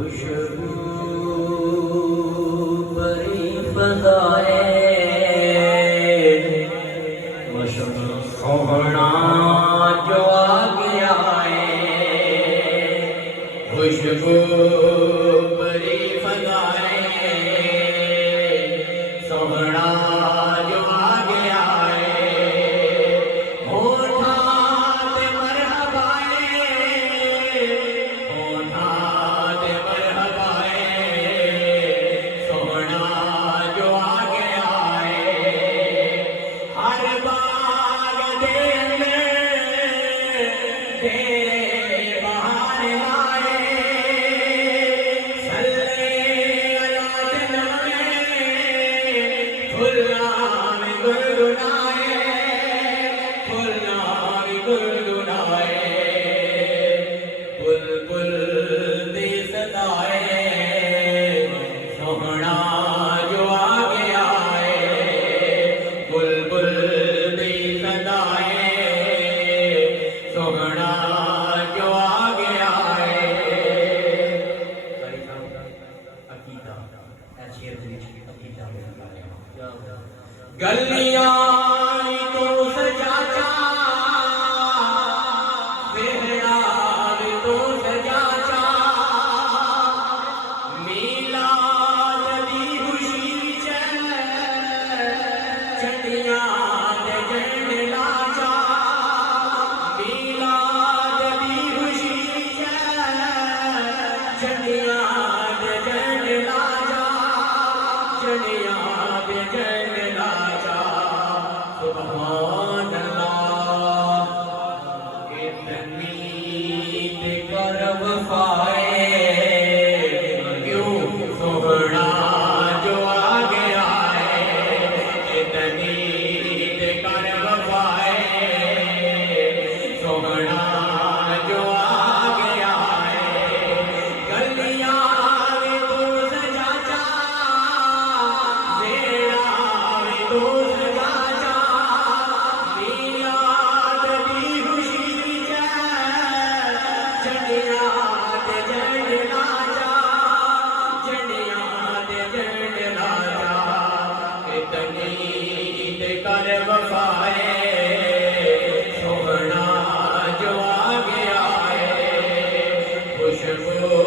खुशबू बड़ी फजाए सोहना जो आ गया है। खुशबू बड़ी फजाए सोहना जो आ गया है। होठा ते मरहबाए होठा ते मरहबाए सोहना जो आ गया है। हर बाग दे तेरे बाहर आए सल्ले अला नबी फुल्ला में गुनगुनाए फुल्ला में गुनगुनाए बुलबुल दी सदाए सोहना जो आ गया है। बुलबुल दी सदाए सोहना जो आ गया है। अकीदा ऐसी अकीदा गलियां तो सजा चा बेहरा तो सजा चा मीलाद दी खुशी च चटियां ते जन लाचा मीलाद दी खुशी च चटियां ते जन लाचा चटियां ते जन लाचा सुभान अल्लाह इतनी ते कर वफाए क्यों सोहना जो आ गया है। इतनी ते कर वफाए सोहना जो आ गया है। गलियां तो सजा चा जेड़ा तो सजा चा मीलाद दी खुशी च चढ़िया ते जन लाचा चढ़िया ते जन लाचा इतनी ते कर वफाए सोहना जो आ गया है। खुशबू